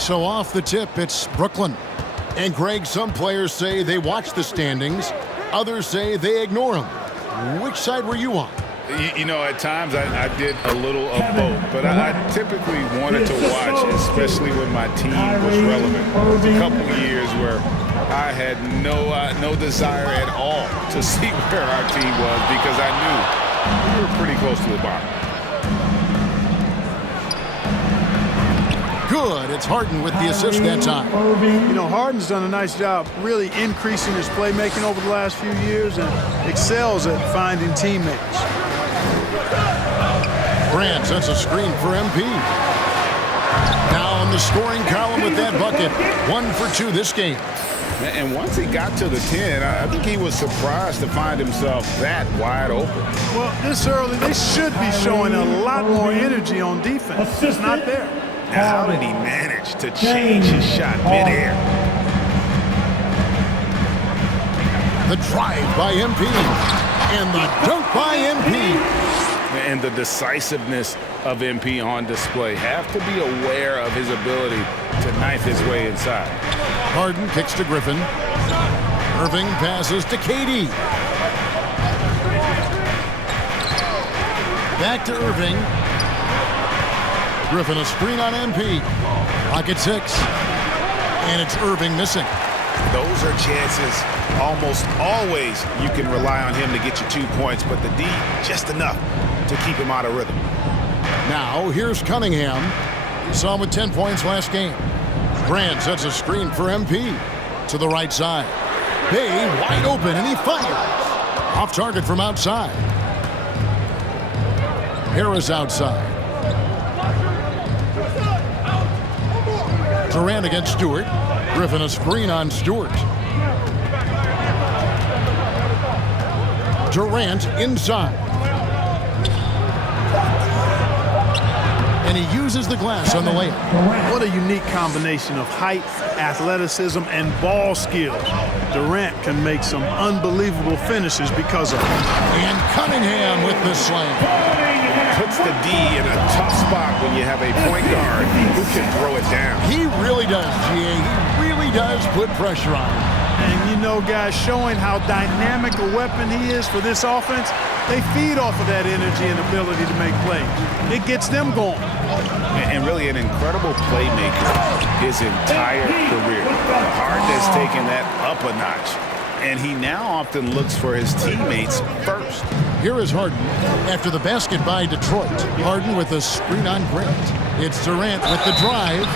so off the tip, it's Brooklyn. And Greg, some players say they watch the standings. Others say they ignore them. Which side were you on? You know, at times I did a little of both, but I typically wanted to watch, especially when my team was relevant. There was a couple years where I had no desire at all to see where our team was because I knew we were pretty close to the bottom. Good. It's Harden with the assist that time. You know, Harden's done a nice job really increasing his playmaking over the last few years and excels at finding teammates. Grant sets a screen for MP. Now on the scoring column with that bucket. 1 for 2 this game. And once he got to the 10, I think he was surprised to find himself that wide open. Well, this early, they should be showing a lot more energy on defense. It's not there. How did he manage to change his shot midair? The drive by MP. And the dunk by MP. And the decisiveness of MP on display. Have to be aware of his ability to knife his way inside. Harden kicks to Griffin. Irving passes to KD. Back to Irving. Griffin a screen on MP. Pocket 6. And it's Irving missing. Those are chances almost always you can rely on him to get you 2 points, but the D just enough to keep him out of rhythm. Now here's Cunningham. We saw him with 10 points last game. Grant sets a screen for MP to the right side. Bay wide open and he fires. Off target from outside. Harris outside. Durant against Stewart. Griffin a screen on Stewart. Durant inside. And he uses the glass on the layup. What a unique combination of height, athleticism, and ball skills. Durant can make some unbelievable finishes because of it. And Cunningham with the slam. Puts the D in a tough spot when you have a point guard who can throw it down. He really does, GA. He really does put pressure on him. And you know, guys, showing how dynamic a weapon he is for this offense, they feed off of that energy and ability to make plays. It gets them going. And really an incredible playmaker his entire career. Harden has taken that up a notch. And he now often looks for his teammates first. Here is Harden after the basket by Detroit. Harden with a screen on Grant. It's Durant with the drive.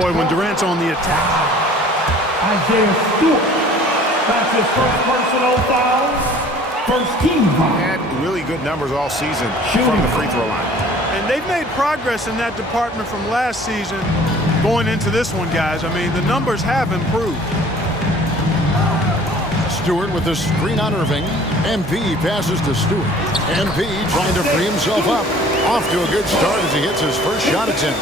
Boy, when Durant's on the attack. Isaiah Stewart. That's his first personal foul. First team foul. Had really good numbers all season from the free throw line. And they've made progress in that department from last season going into this one, guys. I mean, the numbers have improved. Stewart with the screen on Irving. MP passes to Stewart. MP trying to free himself up. Off to a good start as he hits his first shot attempt.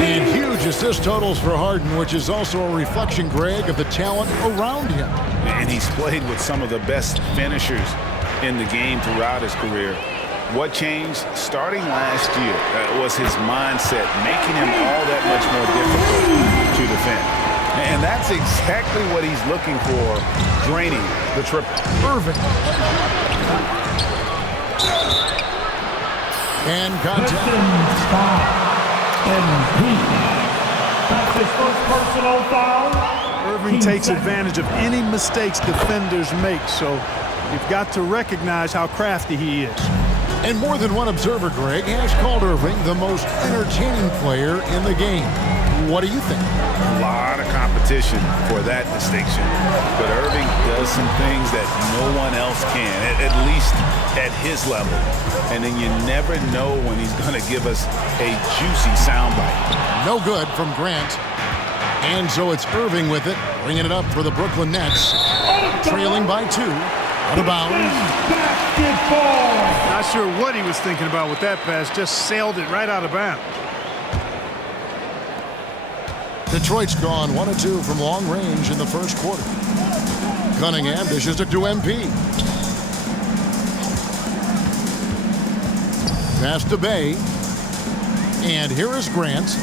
And huge assist totals for Harden, which is also a reflection, Greg, of the talent around him. And he's played with some of the best finishers in the game throughout his career. What changed starting last year was his mindset, making him all that much more difficult to defend. And that's exactly what he's looking for, draining the triple. Irving. And contact. Pistons foul. MP. That's his first personal foul. Irving takes advantage of any mistakes defenders make, so you've got to recognize how crafty he is. And more than one observer, Greg, has called Irving the most entertaining player in the game. What do you think? A lot of competition for that distinction. But Irving does some things that no one else can, at least at his level. And then you never know when he's going to give us a juicy soundbite. No good from Grant. And so it's Irving with it, bringing it up for the Brooklyn Nets. Trailing by 2. Out of bounds. Not sure what he was thinking about with that pass. Just sailed it right out of bounds. Detroit's gone 1 of 2 from long range in the first quarter. Cunningham dishes it to MP. Pass to Bay. And here is Grant.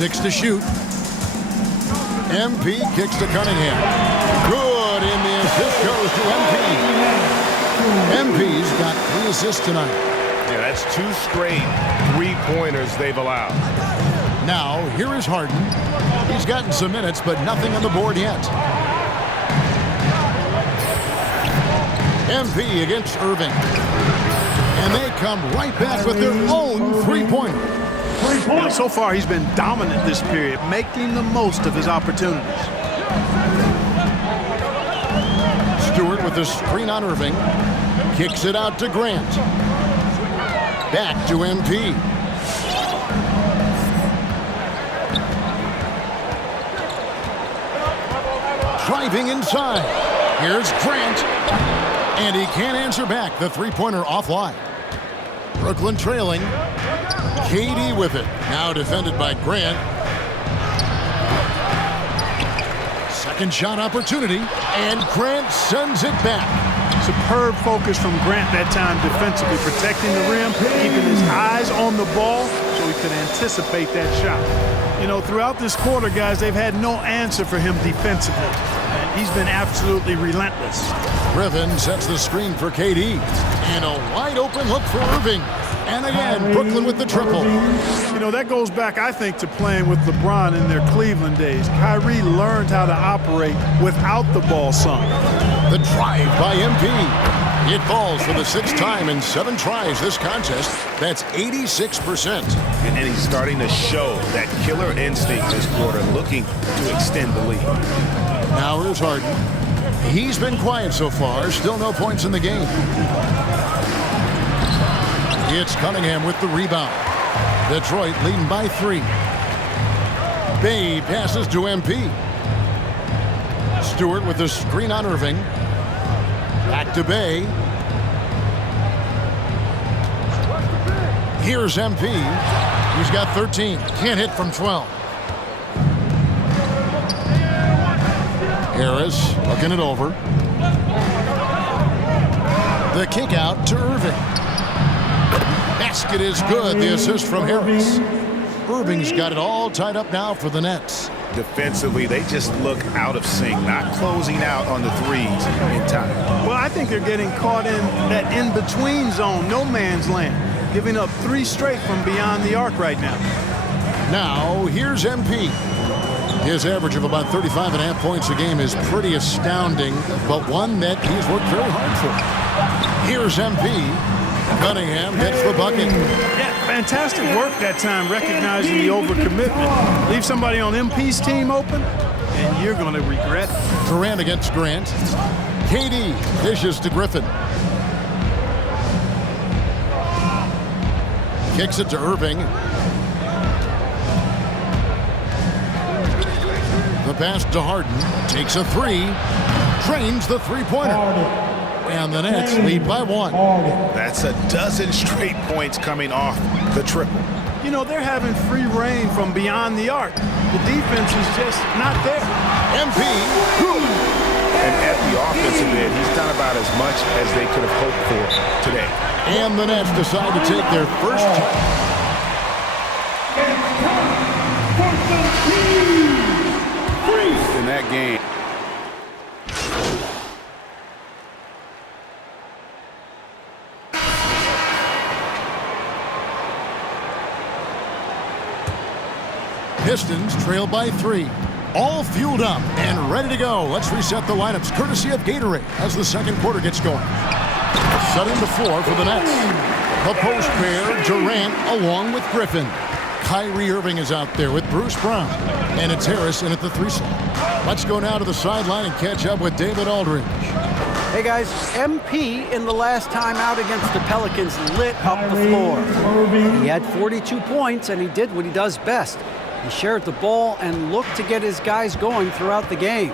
6 to shoot. MP kicks to Cunningham. Good, and the assist goes to MP. MP's got 3 assists tonight. Yeah, that's 2 straight three-pointers they've allowed. Now, here is Harden. He's gotten some minutes, but nothing on the board yet. MP against Irving. And they come right back with their own three-pointer. So far, he's been dominant this period, making the most of his opportunities. Stewart with the screen on Irving. Kicks it out to Grant. Back to MP. Driving inside. Here's Grant. And he can't answer back. The three-pointer offline. Brooklyn trailing. KD with it. Now defended by Grant. Second shot opportunity. And Grant sends it back. Superb focus from Grant that time defensively, protecting the rim, keeping his eyes on the ball so he could anticipate that shot. You know, throughout this quarter, guys, they've had no answer for him defensively. And he's been absolutely relentless. Griffin sets the screen for KD. And a wide open look for Irving. And again, Brooklyn with the triple. You know, that goes back, I think, to playing with LeBron in their Cleveland days. Kyrie learned how to operate without the ball some. The drive by MP. It falls for the 6th time in 7 tries this contest. That's 86%. And he's starting to show that killer instinct this quarter, looking to extend the lead. Now here's Harden. He's been quiet so far. Still no points in the game. It's Cunningham with the rebound. Detroit leading by 3. Bay passes to MP. Stewart with the screen on Irving. Back to Bay. Here's MP. He's got 13. Can't hit from 12. Harris looking it over. The kick out to Irving. Basket is good. The assist from Harris. Irving's got it all tied up now for the Nets. Defensively, they just look out of sync, not closing out on the threes in time. Well, I think they're getting caught in that in-between zone, no man's land, giving up 3 straight from beyond the arc right now. Now, here's MP. His average of about 35.5 points a game is pretty astounding, but one that he's worked very hard for. Here's MP. Cunningham gets the bucket. Yeah, fantastic work that time, recognizing the overcommitment. Leave somebody on MP's team open, and you're going to regret it. Durant against Grant. KD dishes to Griffin. Kicks it to Irving. The pass to Harden. Takes a 3. Drains the three-pointer. And the Nets lead by 1. That's a dozen straight points coming off the triple. You know, they're having free reign from beyond the arc. The defense is just not there. MP. And at the offensive end, he's done about as much as they could have hoped for today. And the Nets decide to take their first in that game. Pistons trail by 3. All fueled up and ready to go. Let's reset the lineups courtesy of Gatorade as the second quarter gets going. Setting the floor for the Nets. The post pair, Durant along with Griffin. Kyrie Irving is out there with Bruce Brown. And it's Harris in at the 3 slot. Let's go now to the sideline and catch up with David Aldridge. Hey guys, MP in the last time out against the Pelicans lit up the floor. He had 42 points and he did what he does best. He shared the ball and looked to get his guys going throughout the game.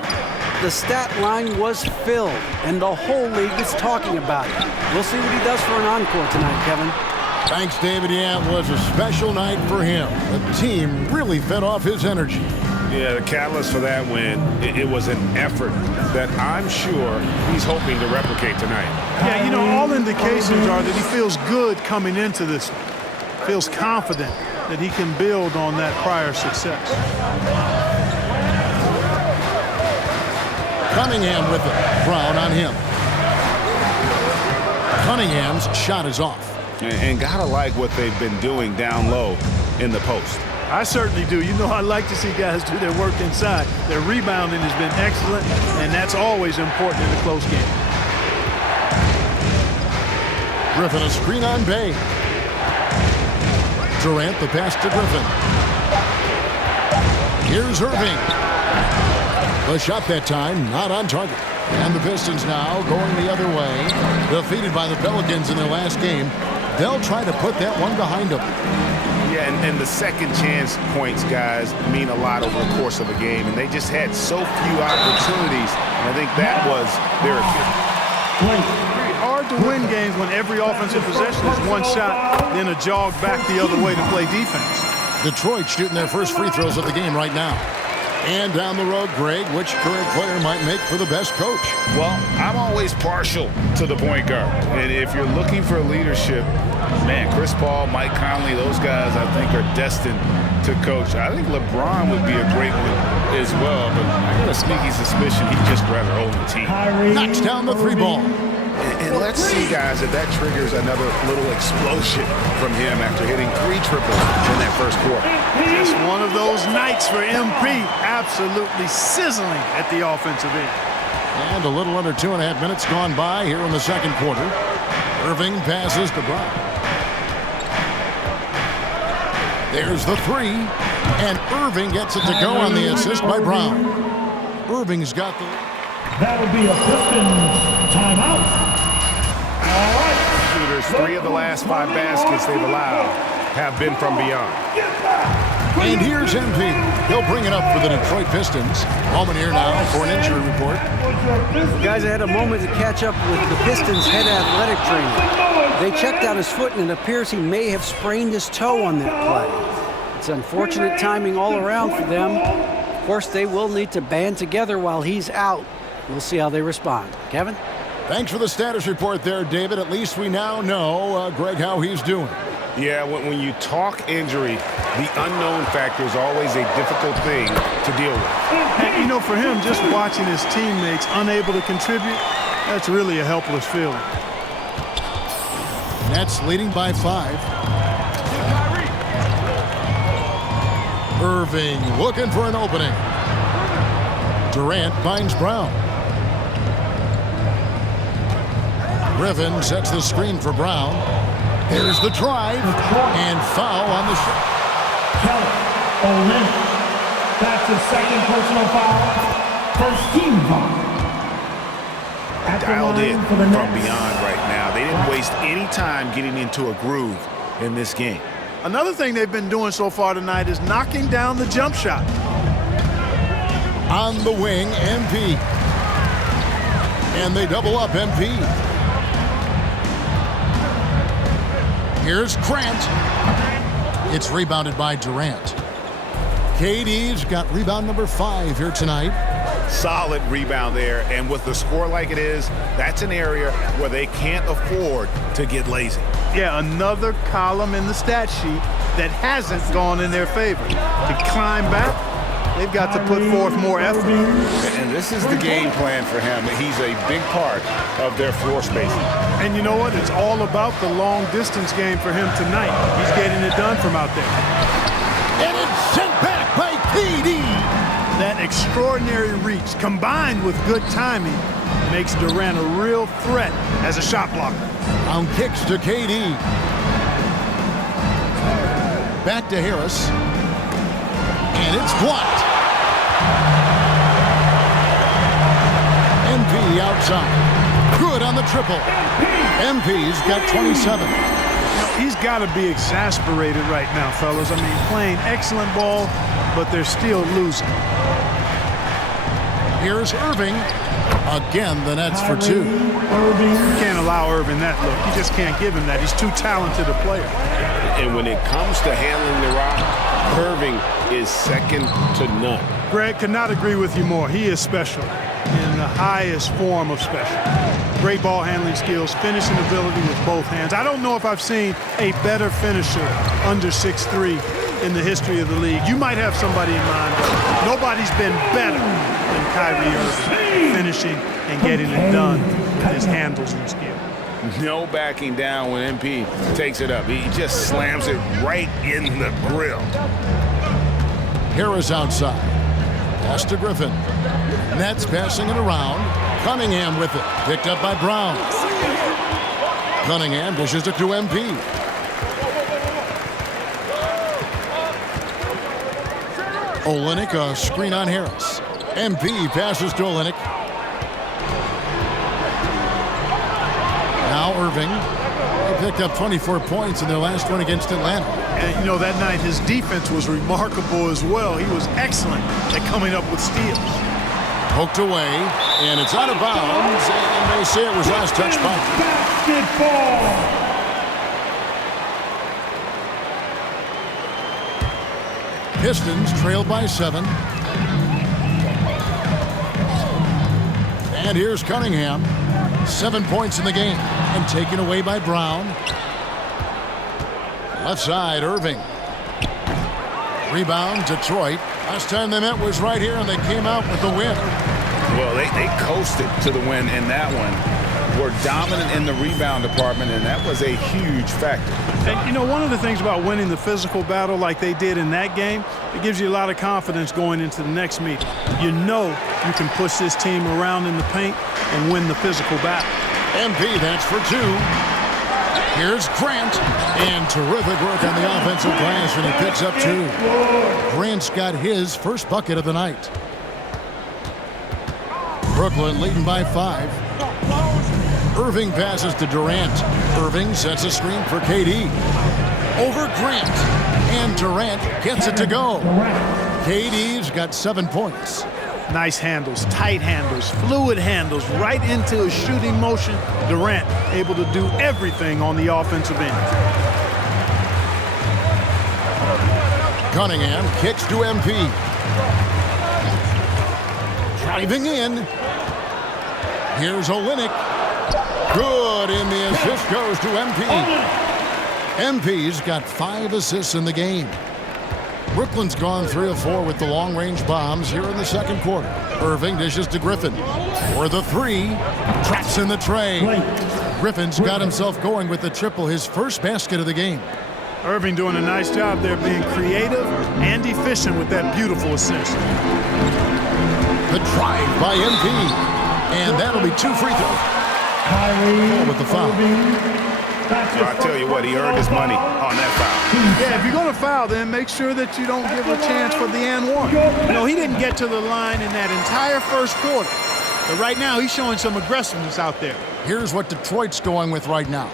The stat line was filled, and the whole league is talking about it. We'll see what he does for an encore tonight, Kevin. Thanks, David. Yeah, it was a special night for him. The team really fed off his energy. Yeah, the catalyst for that win, it was an effort that I'm sure he's hoping to replicate tonight. Yeah, you know, all indications are that he feels good coming into this one. Feels confident. that he can build on that prior success. Cunningham with it. Brown on him. Cunningham's shot is off. And gotta like what they've been doing down low in the post. I certainly do. You know, I like to see guys do their work inside. Their rebounding has been excellent, and that's always important in a close game. Griffin a screen on Bay. Durant the pass to Griffin. Here's Irving. The shot that time not on target. And the Pistons now going the other way. Defeated by the Pelicans in their last game. They'll try to put that one behind them. Yeah, and the second chance points, guys, mean a lot over the course of a game. And they just had so few opportunities. And I think that was their Achilles. Hard to win games when every offensive possession is one shot, then a jog back the other way to play defense. Detroit shooting their first free throws of the game right now. And down the road, Greg, which current player might make for the best coach? Well, I'm always partial to the point guard. And if you're looking for leadership, man, Chris Paul, Mike Conley, those guys I think are destined to coach. I think LeBron would be a great one as well, but I got a sneaky suspicion he'd just rather own the team. Knocks down the three ball. And let's see, guys, if that triggers another little explosion from him after hitting 3 triples in that first quarter. Just one of those nights for MP. Absolutely sizzling at the offensive end. And a little under 2.5 minutes gone by here in the second quarter. Irving passes to Brown. There's the 3. And Irving gets it to go on the assist by Brown. Irving's got the... That'll be a Pistons timeout. All right. Shooters, 3 of the last 5 baskets they've allowed have been from beyond. And here's MP. He'll bring it up for the Detroit Pistons. Holman here now for an injury report. Guys, I had a moment to catch up with the Pistons head athletic trainer. They checked out his foot, and it appears he may have sprained his toe on that play. It's unfortunate timing all around for them. Of course, they will need to band together while he's out. We'll see how they respond. Kevin? Thanks for the status report there, David. At least we now know, Greg, how he's doing. Yeah, when you talk injury, the unknown factor is always a difficult thing to deal with. And, you know, for him, just watching his teammates unable to contribute, that's really a helpless feeling. Nets leading by 5. Irving looking for an opening. Durant finds Brown. Griffin sets the screen for Brown. There's the drive and foul on the shot. Kelly, that's his second personal foul. First team foul. Dialed in from beyond right now. They didn't waste any time getting into a groove in this game. Another thing they've been doing so far tonight is knocking down the jump shot. On the wing, MP. And they double up MP. Here's Grant. It's rebounded by Durant. KD's got rebound number 5 here tonight. Solid rebound there, and with the score like it is, that's an area where they can't afford to get lazy. Yeah, another column in the stat sheet that hasn't gone in their favor. To climb back, they've got to put forth more effort. And this is the game plan for him. He's a big part of their floor spacing. And you know what? It's all about the long distance game for him tonight. He's getting it done from out there. And it's sent back by KD. That extraordinary reach combined with good timing makes Durant a real threat as a shot blocker. On kicks to KD. Back to Harris. And it's blocked. MP outside. Good on the triple. MP's got 27. He's got to be exasperated right now, fellas. I mean, playing excellent ball, but they're still losing. Here's Irving. Again, the Nets for 2. You can't allow Irving that look. You just can't give him that. He's too talented a player. And when it comes to handling the rock, Irving is second to none. Greg, could not agree with you more. He is special. in the highest form of special. Great ball handling skills, finishing ability with both hands. I don't know if I've seen a better finisher under 6'3" in the history of the league. You might have somebody in mind, but nobody's been better than Kyrie Irving, finishing and getting it done with his handles and skill. No backing down when MP takes it up. He just slams it right in the grill. Harris outside. Pass to Griffin. Nets passing it around. Cunningham with it. Picked up by Brown. Cunningham dishes it to MP. Olynyk, a screen on Harris. MP passes to Olynyk. Now Irving. They picked up 24 points in their last one against Atlanta. And, you know, that night his defense was remarkable as well. He was excellent at coming up with steals. Poked away, and it's out of bounds, and they say it was last touched by. Basketball. Pistons trail by 7. And here's Cunningham. 7 points in the game, and taken away by Brown. Left side, Irving. Rebound, Detroit. Last time they met was right here, and they came out with the win. Well, they coasted to the win in that one. Were dominant in the rebound department, and that was a huge factor. And, you know, one of the things about winning the physical battle like they did in that game, it gives you a lot of confidence going into the next meeting. You know you can push this team around in the paint and win the physical battle. MP, that's for 2. Here's Grant, and terrific work on the offensive glass, and he picks up 2. Grant's got his first bucket of the night. Brooklyn leading by 5. Irving passes to Durant. Irving sets a screen for KD. Over Grant, and Durant gets it to go. KD's got 7 points. Nice handles, tight handles, fluid handles, right into a shooting motion. Durant able to do everything on the offensive end. Cunningham kicks to MP. Driving in. Here's Olynyk. Good, and the assist goes to MP. MP's got 5 assists in the game. Brooklyn's gone 3 of 4 with the long-range bombs here in the second quarter. Irving dishes to Griffin. For the 3, traps in the tray. Griffin's got himself going with the triple, his first basket of the game. Irving doing a nice job there, being creative and efficient with that beautiful assist. The drive by MP, and that'll be 2 free throws. With the foul. Well, I tell you what, he earned his money on that foul. Yeah, if you're going to foul, then make sure that you don't give a chance for the and one. You know, he didn't get to the line in that entire first quarter. But right now, he's showing some aggressiveness out there. Here's what Detroit's going with right now.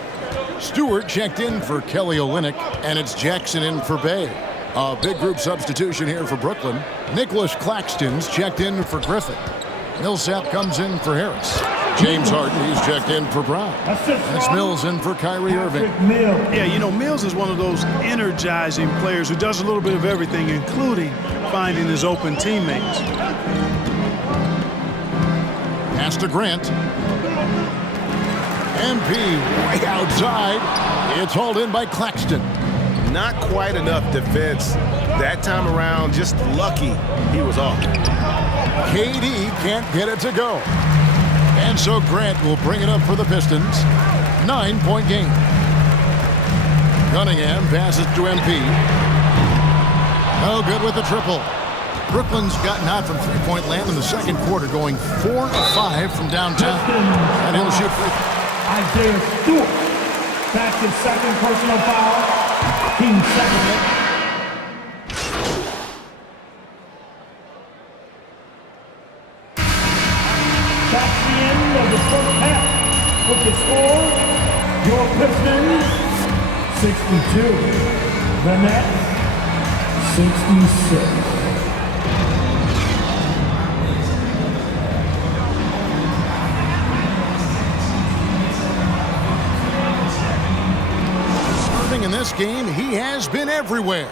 Stewart checked in for Kelly Olynyk, and it's Jackson in for Bay. A big group substitution here for Brooklyn. Nicholas Claxton's checked in for Griffin. Millsap comes in for Harris. James Harden, he's checked in for Brown. And it's Mills in for Kyrie Irving. Yeah, you know, Mills is one of those energizing players who does a little bit of everything, including finding his open teammates. Pass to Grant. MP way outside. It's hauled in by Claxton. Not quite enough defense that time around. Just lucky he was off. KD can't get it to go. And so Grant will bring it up for the Pistons. 9-point game. Cunningham passes to MP. No good with the triple. Brooklyn's gotten hot from three-point land in the second quarter, going 4 of 5 from downtown. And he'll shoot free. Isaiah Stewart. That's his second personal foul. Team second. That's the end of the first half. With the score, your Pistons 62. The Nets 66. In this game, he has been everywhere.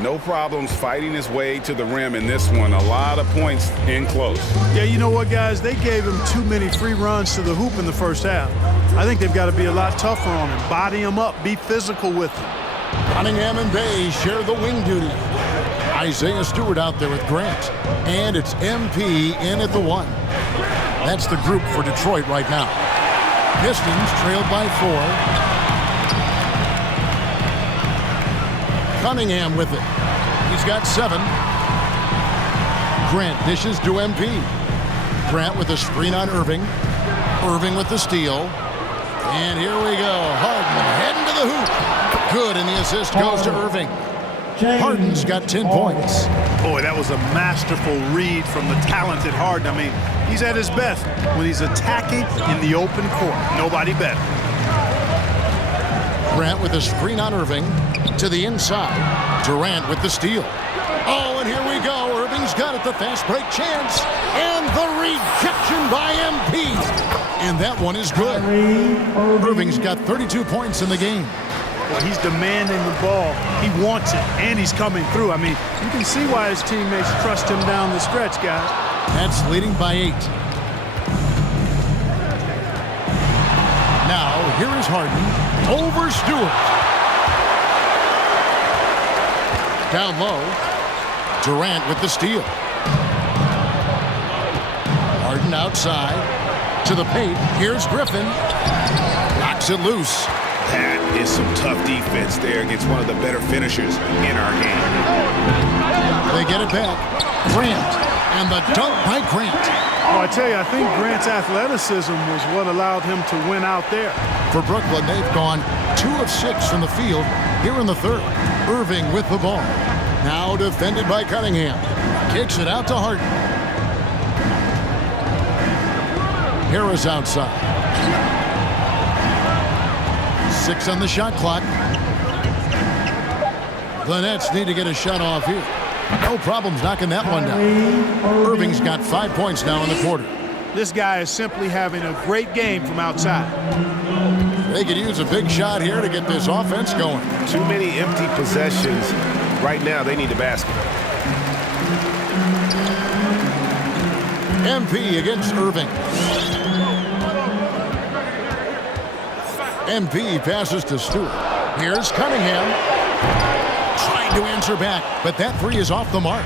No problems fighting his way to the rim in this one. A lot of points in close. Yeah, you know what, guys? They gave him too many free runs to the hoop in the first half. I think they've got to be a lot tougher on him. Body him up. Be physical with him. Cunningham and Bay share the wing duty. Isaiah Stewart out there with Grant. And it's MP in at the 1. That's the group for Detroit right now. Pistons trailed by 4. Cunningham with it. He's got 7. Grant dishes to MP. Grant with a screen on Irving. Irving with the steal. And here we go. Harden heading to the hoop. Good, and the assist goes to Irving. Harden's got 10 points. Boy, that was a masterful read from the talented Harden. I mean, he's at his best when he's attacking in the open court. Nobody better. Grant with a screen on Irving. To the inside. Durant with the steal. Oh, and here we go. Irving's got it. The fast break chance. And the rejection by MP. And that one is good. Irving's got 32 points in the game. Well, he's demanding the ball. He wants it, and he's coming through. I mean, you can see why his teammates trust him down the stretch, guys. That's leading by 8. Now, here is Harden over Stewart. Down low, Durant with the steal. Harden outside to the paint. Here's Griffin. Knocks it loose. That is some tough defense there against one of the better finishers in our game. They get it back. Grant. And the dunk by Grant. Oh, I tell you, I think Grant's athleticism was what allowed him to win out there. For Brooklyn, they've gone 2 of 6 from the field here in the third. Irving with the ball. Now defended by Cunningham. Kicks it out to Harden. Harris outside. 6 on the shot clock. The Nets need to get a shot off here. No problems knocking that one down. Irving's got 5 points now in the quarter. This guy is simply having a great game from outside. They could use a big shot here to get this offense going. Too many empty possessions. Right now, they need a basket. MP against Irving. MP passes to Stewart. Here's Cunningham. Trying to answer back, but that 3 is off the mark.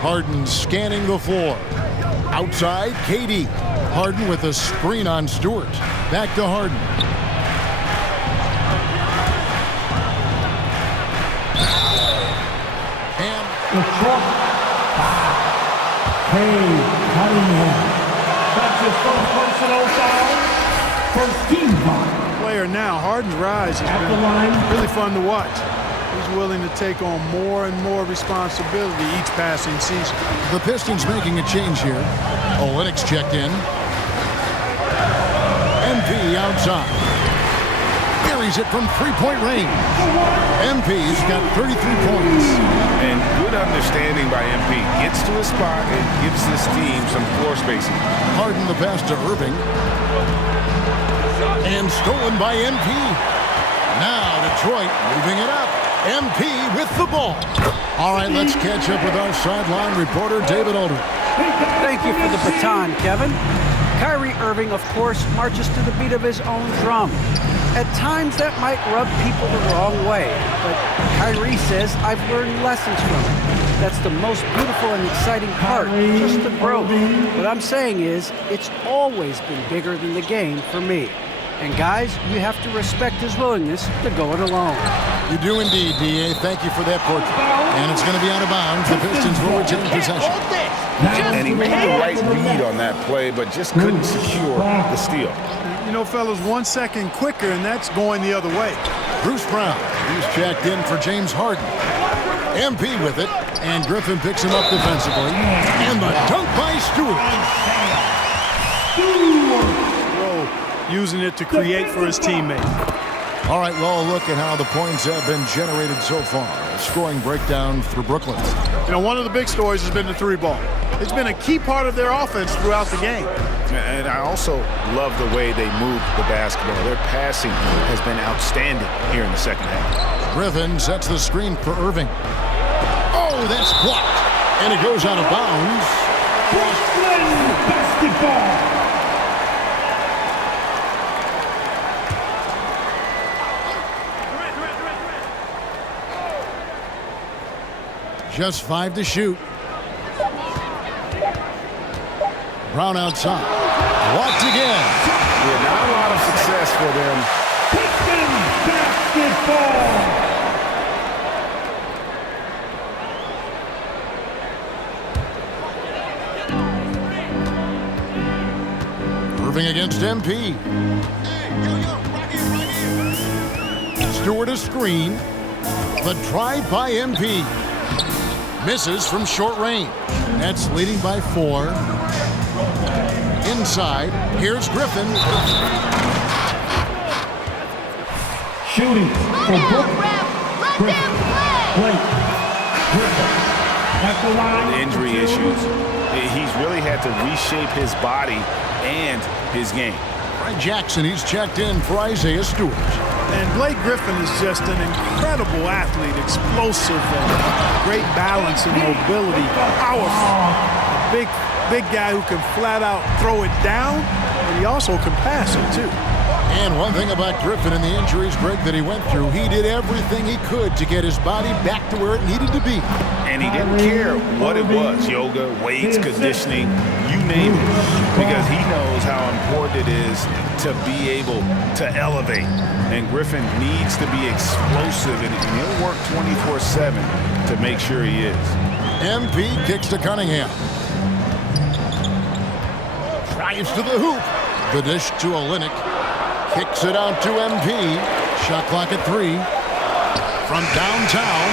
Harden scanning the floor. Outside, KD. Harden with a screen on Stewart. Back to Harden. And Cunningham. That's his first personal foul. First team foul. Player now, Harden's rise has been really fun to watch. He's willing to take on more and more responsibility each passing season. The Pistons making a change here. Olynyk's checked in. MP outside. Buries it from three-point range. MP's got 33 points. And good understanding by MP. Gets to a spot and gives this team some floor spacing. Harden the pass to Irving. And stolen by MP. Now Detroit moving it up. MP with the ball. All right, let's catch up with our sideline reporter, David Aldridge. Thank you for the baton, Kevin. Kyrie Irving, of course, marches to the beat of his own drum. At times, that might rub people the wrong way, but Kyrie says, I've learned lessons from it. That's the most beautiful and exciting part, just the growth. What I'm saying is, it's always been bigger than the game for me. And guys, you have to respect his willingness to go it alone. You do indeed, D.A. Thank you for that portrait. And it's going to be out of bounds. The Pistons will retain possession. And he made the right read on that play, but just couldn't secure the steal. You know, fellas, 1 second quicker, and that's going the other way. Bruce Brown, he's checked in for James Harden. MP with it, and Griffin picks him up defensively. And the dunk by Stewart. Using it to create for his teammate. All right, well, look at how the points have been generated so far. scoring breakdown for Brooklyn. You know, one of the big stories has been the three ball. It's been a key part of their offense throughout the game. And I also love the way they move the basketball. Their passing has been outstanding here in the second half. Griffin sets the screen for Irving. Oh, that's blocked. And it goes out of bounds. Brooklyn basketball. Just 5 to shoot. Brown outside. Walked again. Yeah, not a lot of success for them. Pistons basketball. Irving against MP. Stewart a screen. The drive by MP. Misses from short range. Nets leading by 4. Inside. Here's Griffin. Shooting for Brooklyn. Griffin. At the line. Injury issues. He's really had to reshape his body and his game. Jackson, he's checked in for Isaiah Stewart. And Blake Griffin is just an incredible athlete, explosive, and great balance and mobility, powerful. Big guy who can flat out throw it down, but he also can pass it too. And one thing about Griffin and the injuries, Greg, that he went through, he did everything he could to get his body back to where it needed to be. And he didn't care what it was, yoga, weights, conditioning, you name it, because he knows how important it is to be able to elevate. And Griffin needs to be explosive, and he'll work 24/7 to make sure he is. MP kicks to Cunningham. Drives to the hoop. The dish to Olynyk. Kicks it out to MP. Shot clock at 3. From downtown.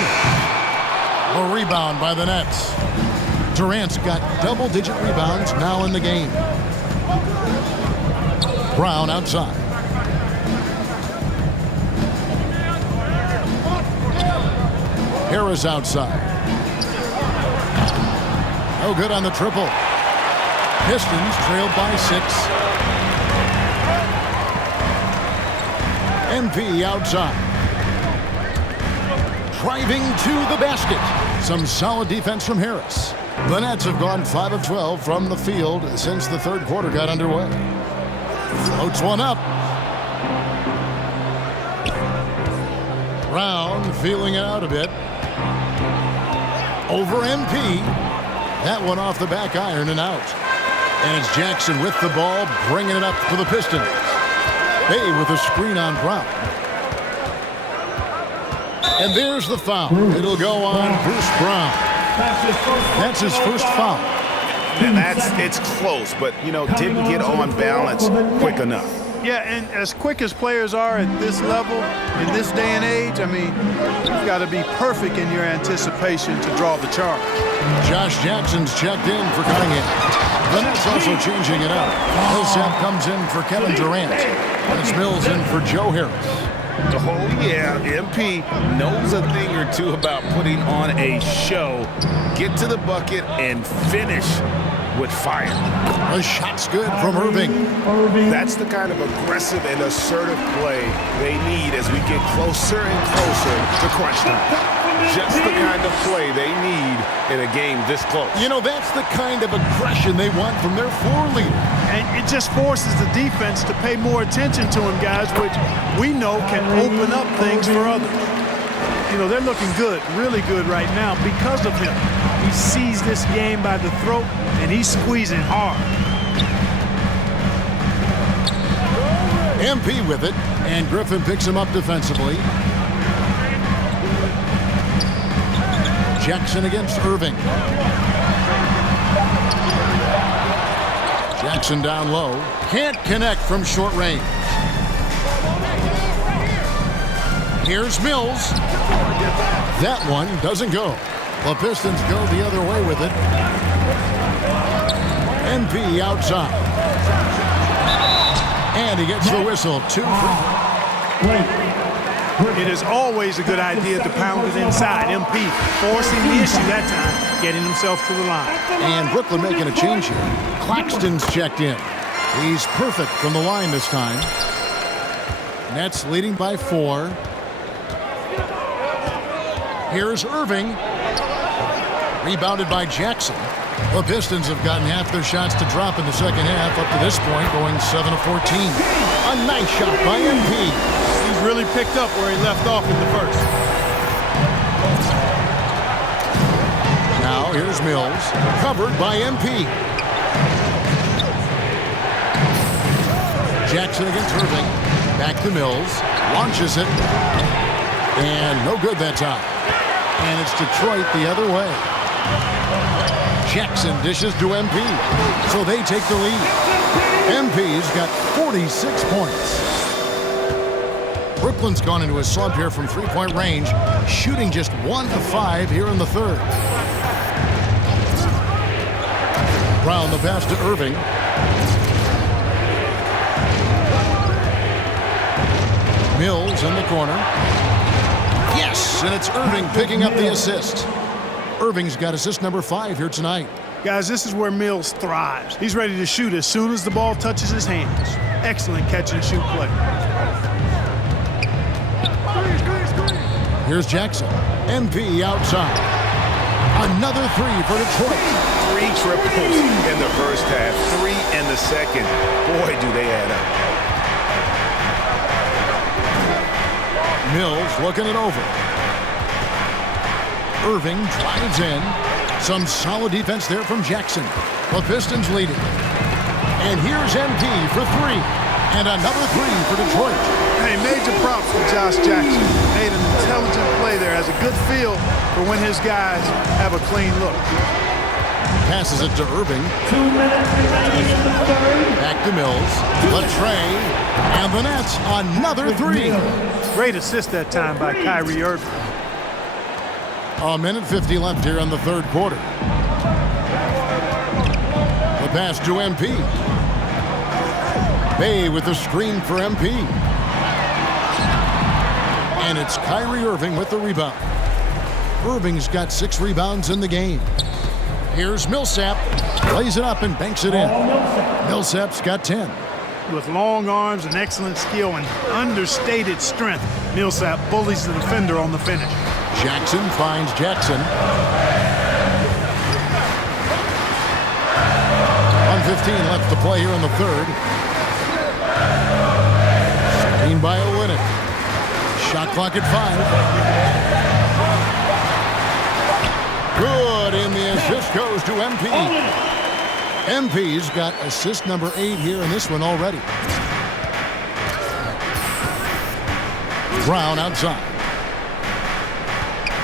A rebound by the Nets. Durant's got double-digit rebounds now in the game. Brown outside. Harris outside. No good on the triple. Pistons trailed by 6. MP outside. Driving to the basket. Some solid defense from Harris. The Nets have gone 5 of 12 from the field since the third quarter got underway. Floats one up. Brown feeling it out a bit. Over MP. That one off the back iron and out. And it's Jackson with the ball, bringing it up for the Pistons. Bay with a screen on Brown. And there's the foul. It'll go on Bruce Brown. That's his first foul. And it's close, but, didn't get on balance quick enough. Yeah, and as quick as players are at this level, in this day and age, I mean, you've got to be perfect in your anticipation to draw the charge. Josh Jackson's checked in for Cunningham. The Nets also changing it up. Millsap comes in for Kevin Durant. It's Mills in for Joe Harris. Oh, yeah, MP knows a thing or two about putting on a show. Get to the bucket and finish with fire. The shot's good from Irving. That's the kind of aggressive and assertive play they need as we get closer and closer to crunch time. Just the kind of play they need in a game this close. That's the kind of aggression they want from their floor leader. And it just forces the defense to pay more attention to him, guys, which we know can open up things for others. They're looking good, really good right now because of him. He sees this game by the throat, and he's squeezing hard. MP with it, and Griffin picks him up defensively. Jackson against Irving. Jackson down low. Can't connect from short range. Here's Mills. That one doesn't go. The Pistons go the other way with it. MP outside. And he gets the whistle. 2 free. It is always a good idea to pound it inside. MP forcing the issue that time, getting himself to the line. And Brooklyn making a change here. Claxton's checked in. He's perfect from the line this time. Nets leading by 4. Here's Irving. Rebounded by Jackson. The Pistons have gotten half their shots to drop in the second half up to this point, going 7 of 14. A nice shot by MP. He's really picked up where he left off in the first. Now here's Mills, covered by MP. Jackson against Irving. Back to Mills, launches it, and no good that time. And it's Detroit the other way. Jackson dishes to MP, so they take the lead. MP's got 46 points. Brooklyn's gone into a slump here from three-point range, shooting just 1 of 5 here in the third. Brown the pass to Irving. Mills in the corner. Yes, and it's Irving picking up the assist. Irving's got assist number 5 here tonight. Guys, this is where Mills thrives. He's ready to shoot as soon as the ball touches his hands. Excellent catch-and-shoot play. Here's Jackson. MP outside. Another 3 for Detroit. 3 triples in the first half, 3 in the second. Boy, do they add up. Mills looking it over. Irving drives in. Some solid defense there from Jackson. The Pistons leading. And here's MP for 3. And another 3 for Detroit. Hey, major props for Josh Jackson. Made an intelligent play there. Has a good feel for when his guys have a clean look. Passes it to Irving. 2 minutes remaining in the third. Back to Mills. The tray. And the Nets. Another 3. Great assist that time by Kyrie Irving. A minute 50 left here in the third quarter. The pass to MP. Bay with the screen for MP. And it's Kyrie Irving with the rebound. Irving's got 6 rebounds in the game. Here's Millsap. Plays it up and banks it in. Millsap's got 10. With long arms and excellent skill and understated strength, Millsap bullies the defender on the finish. Jackson finds Jackson. 1:15 left to play here in the third. Screen by Olynyk. Shot clock at 5. Good, and the assist goes to MP. MP's got assist number 8 here in this one already. Brown outside.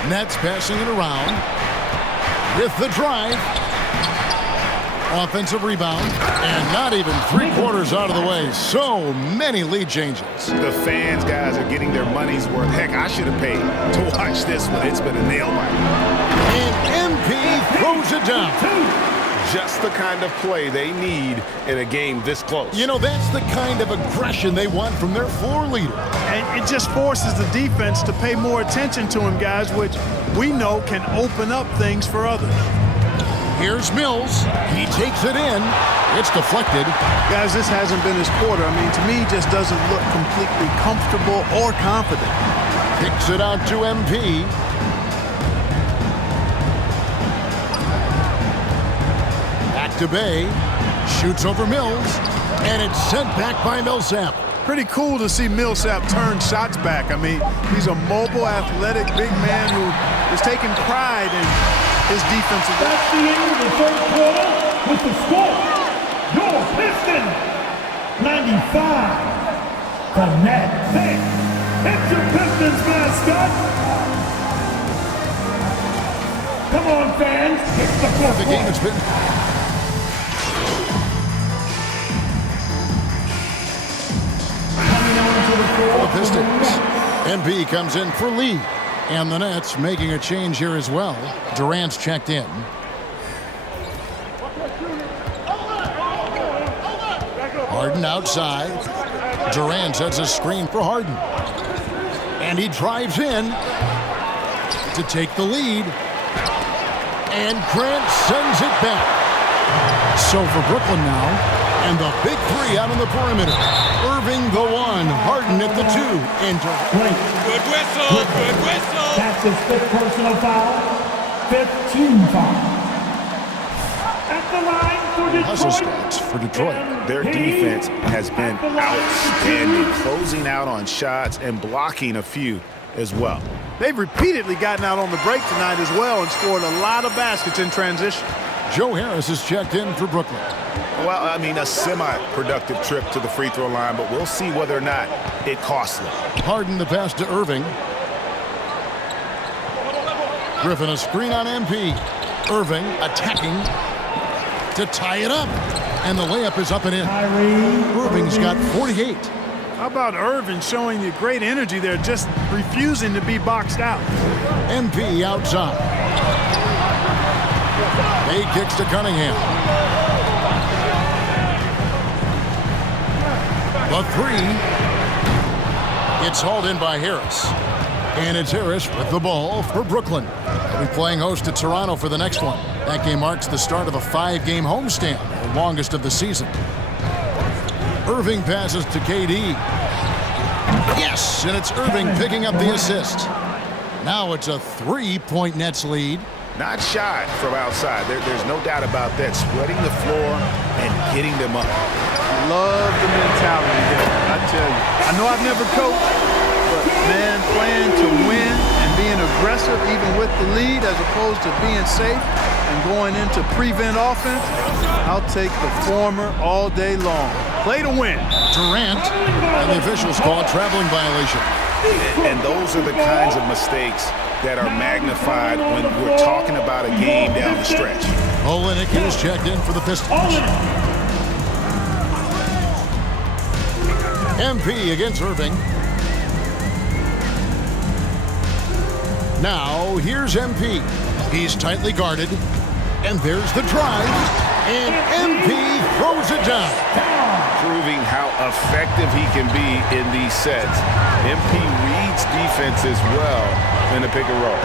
Nets passing it around with the drive. Offensive rebound, and not even 3/4 out of the way. So many lead changes. The fans, guys, are getting their money's worth. Heck, I should have paid to watch this one. It's been a nail biter. And MP throws it down. Just the kind of play they need in a game this close. You know, that's the kind of aggression they want from their floor leader. And it just forces the defense to pay more attention to him, guys, which we know can open up things for others. Here's Mills. He takes it in. It's deflected. Guys, this hasn't been his quarter. I mean, to me, just doesn't look completely comfortable or confident. Kicks it out to MP. Back to Bay. Shoots over Mills. And it's sent back by Millsap. Pretty cool to see Millsap turn shots back. I mean, he's a mobile, athletic, big man who is taking pride in his defensive. That's the end of the third quarter with the score. Your Pistons 95. The Nets 6. It's your Pistons mascot. Come on, fans. It's the fourth The game has been... The Pistons. MP comes in for Lee. And the Nets making a change here as well. Durant's checked in. Harden outside. Durant sets a screen for Harden. And he drives in to take the lead. And Grant sends it back. So for Brooklyn now, and the big three out on the perimeter. Irving the one, Harden at the two. And good whistle, good whistle. That's his 5th personal foul, 5th team foul. At the line for Detroit. Hustle stats for Detroit. Their defense has been outstanding, closing out on shots and blocking a few as well. They've repeatedly gotten out on the break tonight as well and scored a lot of baskets in transition. Joe Harris is checked in for Brooklyn. Well, I mean, a semi-productive trip to the free throw line, but we'll see whether or not it costs them. Harden the pass to Irving. Griffin a screen on MP. Irving attacking to tie it up. And the layup is up and in. Irving's got 48. How about Irving showing you great energy there, just refusing to be boxed out. MP outside. He kicks to Cunningham. The three. It's hauled in by Harris. And it's Harris with the ball for Brooklyn. They'll be playing host to Toronto for the next one. That game marks the start of a 5-game homestand, the longest of the season. Irving passes to KD. Yes, and it's Irving picking up the assist. Now it's a 3-point Nets lead. Not shy from outside. There's no doubt about that. Spreading the floor and getting them up. Love the mentality there, I tell you. I know I've never coached, but man, playing to win and being aggressive even with the lead as opposed to being safe and going into prevent offense, I'll take the former all day long. Play to win. Durant, and the officials call a traveling violation. And those are the kinds of mistakes that are magnified when we're talking about a game down the stretch. Olenek is checked in for the Pistons. MP against Irving. Now, here's MP. He's tightly guarded. And there's the drive. And MP throws it down. Proving how effective he can be in these sets. MP reads defenses well in the pick and roll.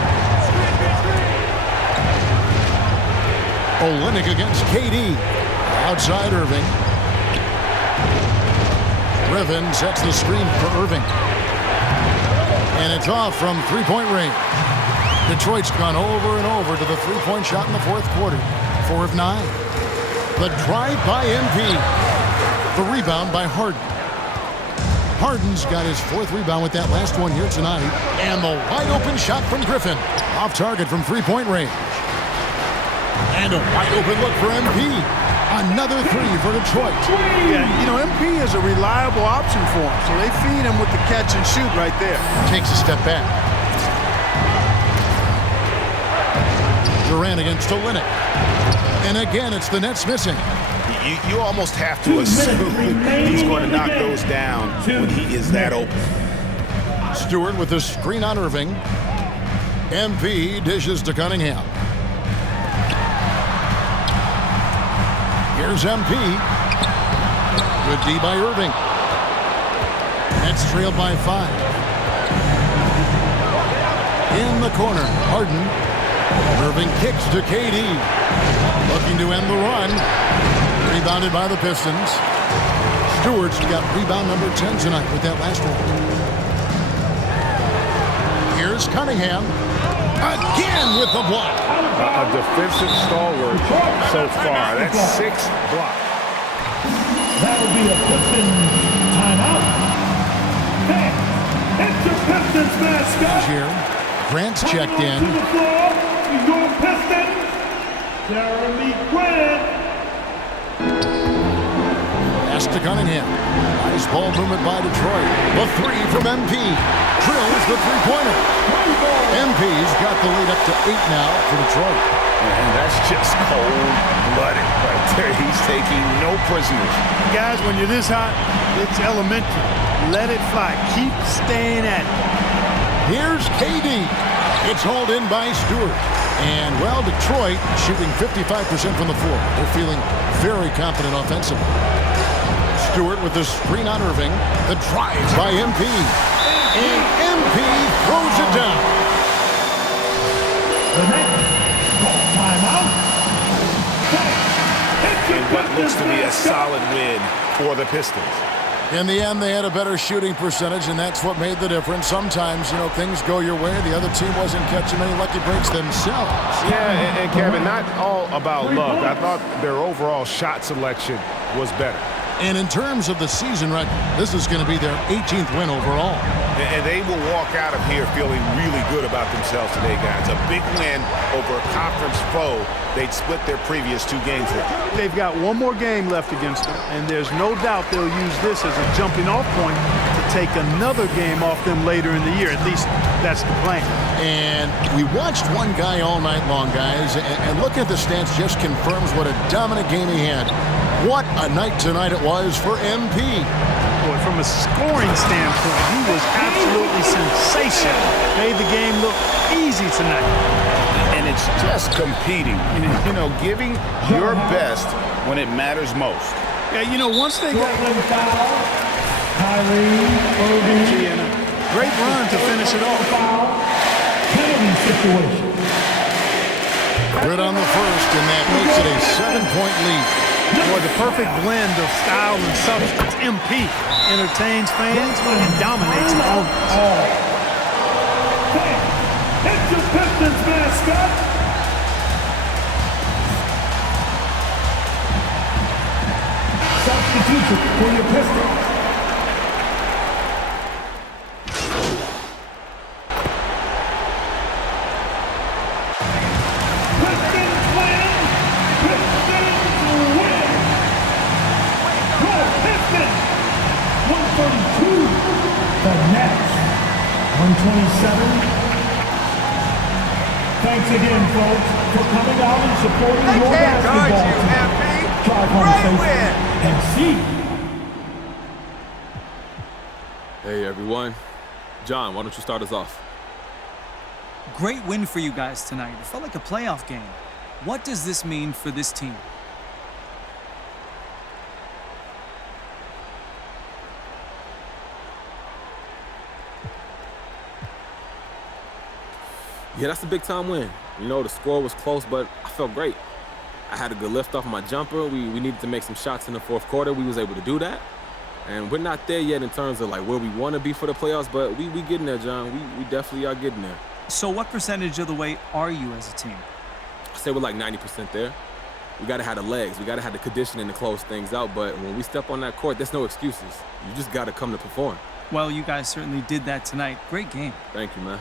Olenek against KD. Outside Irving. Griffin sets the screen for Irving. And it's off from three-point range. Detroit's gone over and over to the three-point shot in the fourth quarter. 4 of 9. The drive by MP. The rebound by Harden. Harden's got his 4th rebound with that last one here tonight. And the wide-open shot from Griffin. Off target from three-point range. And a wide-open look for MP. Another 3 for Detroit. Yeah, you know, MP is a reliable option for him, so they feed him with the catch and shoot right there. Takes a step back. Durant against Olenek. And again, it's the Nets missing. You almost have to assume he's going to knock those down when he is that open. Stewart with the screen on Irving. MP dishes to Cunningham. Here's MP. Good D by Irving. Nets trailed by 5. In the corner, Harden. Irving kicks to KD. Looking to end the run. Rebounded by the Pistons. Stewart's got rebound number 10 tonight with that last one. Here's Cunningham. Again with the block. A defensive stalwart so far. That's 6 blocks. That will be a Pistons timeout. It's the Pistons mascot. Here, Grant's checked in. To the floor, your Pistons, Jeremy Grant. Pass to Cunningham. Nice ball movement by Detroit. The 3 from MP. Drills the three-pointer. MP's got the lead up to 8 now for Detroit. And that's just cold-blooded right there. He's taking no prisoners. Guys, when you're this hot, it's elementary. Let it fly. Keep staying at it. Here's KD. It's hauled in by Stewart. And, well, Detroit shooting 55% from the floor. They're feeling very confident offensively. Stewart with the screen on Irving. The drive by MP. And MP throws it down. The next call timeout. And what looks to be a solid win for the Pistons. In the end, they had a better shooting percentage, and that's what made the difference. Sometimes, things go your way. The other team wasn't catching many lucky breaks themselves. Yeah, and Kevin, not all about luck. I thought their overall shot selection was better. And in terms of the season record, this is going to be their 18th win overall. And they will walk out of here feeling really good about themselves today, guys. A big win over a conference foe they'd split their previous 2 games with. They've got one more game left against them, and there's no doubt they'll use this as a jumping-off point to take another game off them later in the year. At least that's the plan. And we watched one guy all night long, guys, and looking at the stats just confirms what a dominant game he had. What a night tonight it was for MP. Boy, from a scoring standpoint, he was absolutely sensational. Made the game look easy tonight. And it's just competing, giving your best when it matters most. Yeah, once they got Kyrie Irving. and a great run to finish it off. Penalty situation. Good on the first, and that makes it a 7-point lead. Boy, the perfect blend of style and substance. MP entertains fans and dominates opponents. It's your Pistons mascot. Substitution for your Pistons. Thanks again, folks, for coming out and supporting your basketball team. Drive home safely and see. Hey, everyone. John, why don't you start us off? Great win for you guys tonight. It felt like a playoff game. What does this mean for this team? Yeah, that's a big-time win. The score was close, but I felt great. I had a good lift off my jumper. We needed to make some shots in the fourth quarter. We was able to do that. And we're not there yet in terms of, where we want to be for the playoffs, but we getting there, John. We definitely are getting there. So what percentage of the way are you as a team? I say we're 90% there. We got to have the legs. We got to have the conditioning to close things out. But when we step on that court, there's no excuses. You just got to come to perform. Well, you guys certainly did that tonight. Great game. Thank you, man.